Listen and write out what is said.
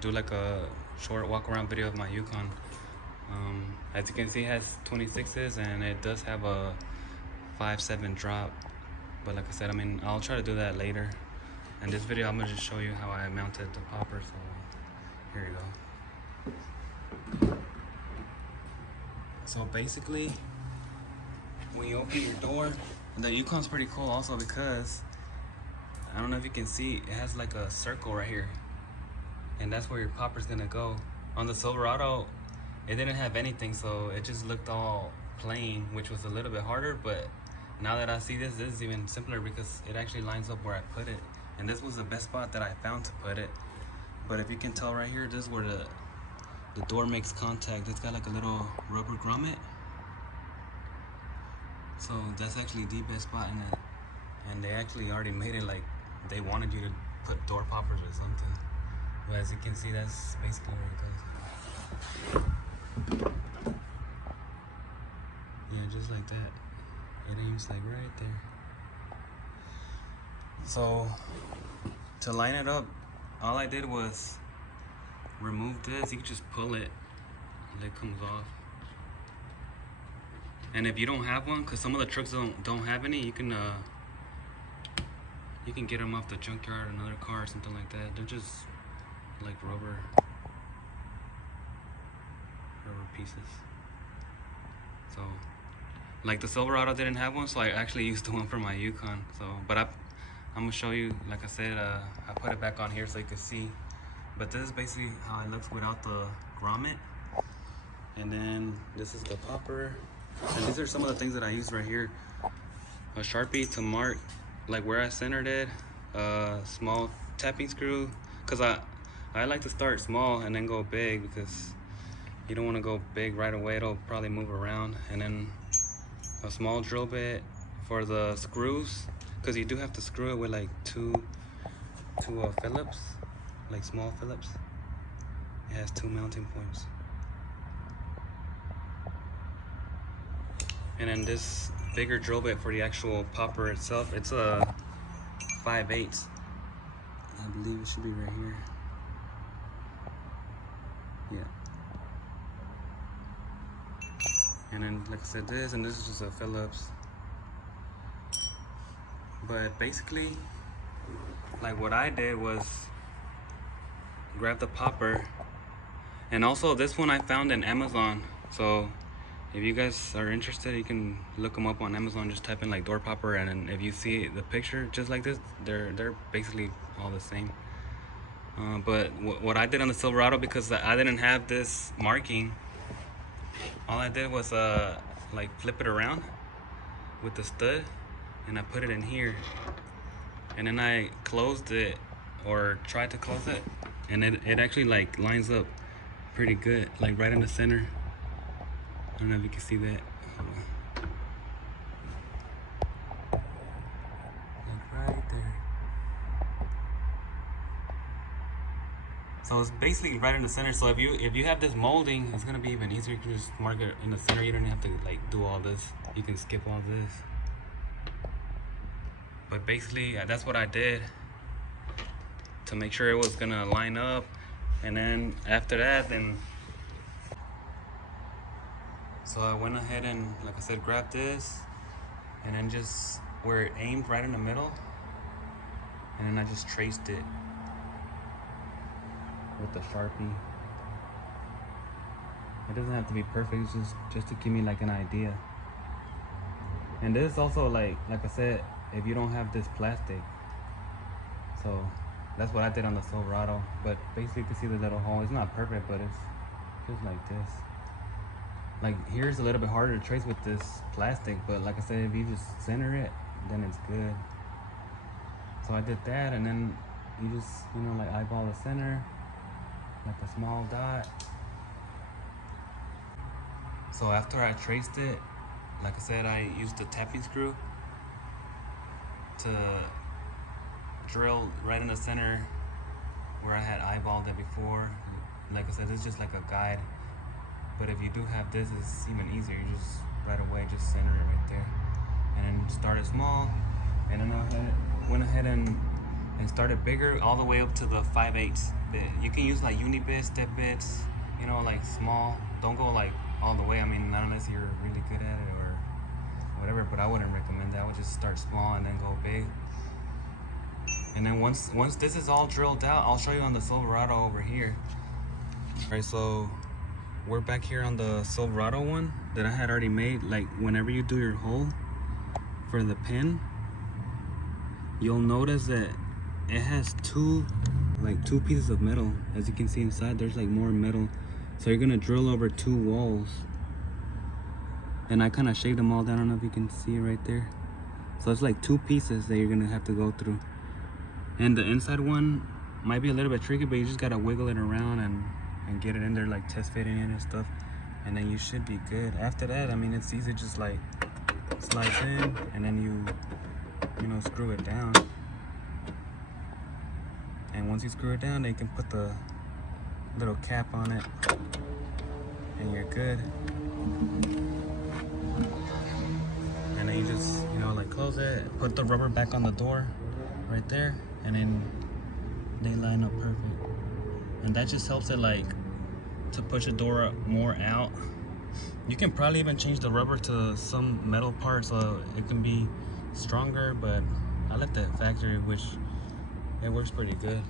do like a short walk around video of my Yukon. As you can see, it has 26s and it does have a 5.7 drop. But like I said, I mean, I'll try to do that later. In this video, I'm gonna just show you how I mounted the popper. So here you go. So basically, when you open your door, the Yukon's pretty cool also because I don't know if you can see, it has like a circle right here, and that's where your popper's gonna go. On the Silverado, it didn't have anything, so it just looked all plain, which was a little bit harder. But now that I see this is even simpler because it actually lines up where I put it, and this was the best spot that I found to put it. But if you can tell right here, this is where the door makes contact. It's got like a little rubber grommet, so that's actually the best spot in it. And they actually already made it like they wanted you to put door poppers or something. But as you can see, that's basically where it goes. Yeah, just like that. It aims like right there. So to line it up, all I did was remove this. You can just pull it and it comes off. And if you don't have one, because some of the trucks don't have any, you can get them off the junkyard, another car or something like that. They're just like rubber pieces. So like the Silverado didn't have one, so I actually used the one for my Yukon. So but I'm gonna show you, like I said, I put it back on here so you can see. But this is basically how it looks without the grommet. And then this is the popper. And these are some of the things that I use right here. A Sharpie to mark like where I centered it. A small tapping screw, because I like to start small and then go big, because you don't want to go big right away. It'll probably move around. And then a small drill bit for the screws, because you do have to screw it with like two Phillips, like small Phillips. It has 2 mounting points. And then this bigger drill bit for the actual popper itself, it's a 5/8. I believe it should be right here. Yeah. And then, like I said, this is just a Phillips. But basically, like what I did was grab the popper, and also this one I found in Amazon. So if you guys are interested, you can look them up on Amazon. Just type in like door popper, and then if you see the picture just like this, they're basically all the same. But what I did on the Silverado, because I didn't have this marking, all I did was like flip it around with the stud, and I put it in here, and then I closed it, or tried to close it, and it actually like lines up pretty good, like right in the center. I don't know if you can see that. Like right there. So it's basically right in the center. So if you have this molding, it's gonna be even easier. You can just mark it in the center. You don't have to like do all this. You can skip all this. But basically, that's what I did to make sure it was gonna line up. And then after that, so I went ahead and, like I said, grabbed this, and then just where it aimed right in the middle, and then I just traced it with the Sharpie. It doesn't have to be perfect, it's just to give me like an idea. And this also, like I said, if you don't have this plastic, so that's what I did on the Silverado. But basically, you can see the little hole. It's not perfect, but it's just like this. Like here's a little bit harder to trace with this plastic, but like I said, if you just center it, then it's good. So I did that, and then you just, like eyeball the center, like a small dot. So after I traced it, like I said, I used the tapping screw to drill right in the center where I had eyeballed it before. Like I said, it's just like a guide. But if you do have this, it's even easier. You just right away just center it right there, and then start it small, and then I went ahead and started bigger all the way up to the 5/8. bit. You can use like uni bits, step bits, you know, like small. Don't go like all the way. I mean, not unless you're really good at it or whatever, but I wouldn't recommend that. I would just start small and then go big. And then once this is all drilled out, I'll show you on the Silverado over here. All right, so we're back here on the Silverado one that I had already made. Like whenever you do your hole for the pin, you'll notice that it has two pieces of metal. As you can see inside, there's like more metal. So you're gonna drill over 2 walls. And I kind of shaved them all down. I don't know if you can see it right there. So it's like 2 pieces that you're gonna have to go through. And the inside one might be a little bit tricky, but you just gotta wiggle it around and get it in there, like test fitting it and stuff. And then you should be good. After that, I mean, it's easy, just like slides in and then you know, screw it down. And once you screw it down, then you can put the little cap on it and you're good. And then you just, you know, like close it, put the rubber back on the door right there, and then they line up perfect. And that just helps it like to push the door more out. You can probably even change the rubber to some metal part so it can be stronger, but I like the factory, which it works pretty good.